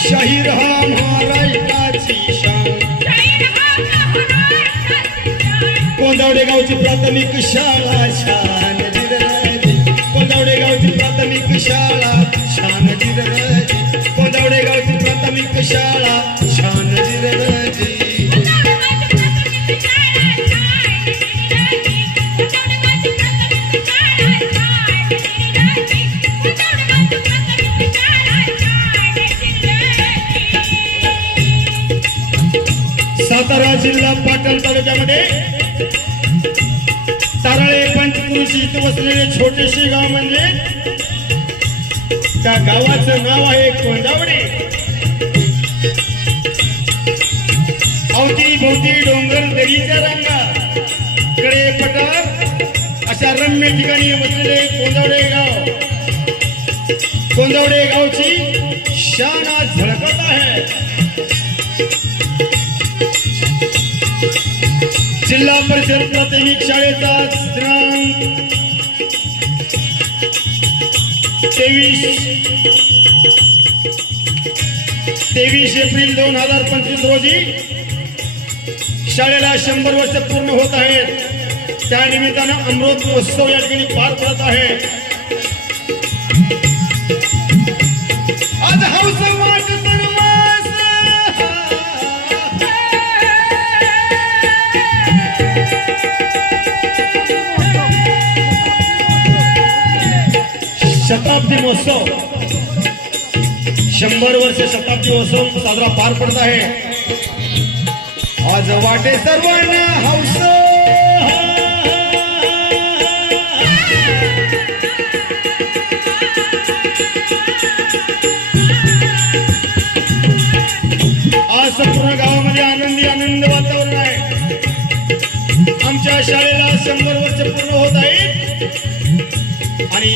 शाहीर हा महाराष्ट्राची शान कोंदावडे गावची प्राथमिक शाळा छान जिरजी कोंदावडे गावची प्राथमिक शाळा छान जिरजी कोंदावडे गावची प्राथमिक शाळा छान जिरजी सातारा जिल्हा पाटण तालुक्यामध्ये ताराळे पंचकृषी इथे वसलेले छोटेसे गाव म्हणजे त्या गावाचं नाव आहे कोंदावडे. अवती भोवती डोंगर दरीच्या रांगा कडे पठार अशा रम्य ठिकाणी वसलेले कोंदावडे गाव. कोंदावडे गावची शान आज झळकत आहे. जिल्हा परिषद प्राथमिक शाळेचा दिनांक 23 एप्रिल 2025 रोजी शाळेला 100 वर्ष पूर्ण होत आहेत. त्या निमित्तानं अमृत महोत्सव या ठिकाणी पार पडत आहे. आज हौस शताब्दी महोत्सव 100 वर्ष शताब्दी महोत्सव साजरा पार पडत आहे. आज वाटे सर्वांना हौस आज संपूर्ण गावामध्ये आनंद वातावरण आहे. आमच्या शाळेला 100 वर्ष पूर्ण होत आहेत आणि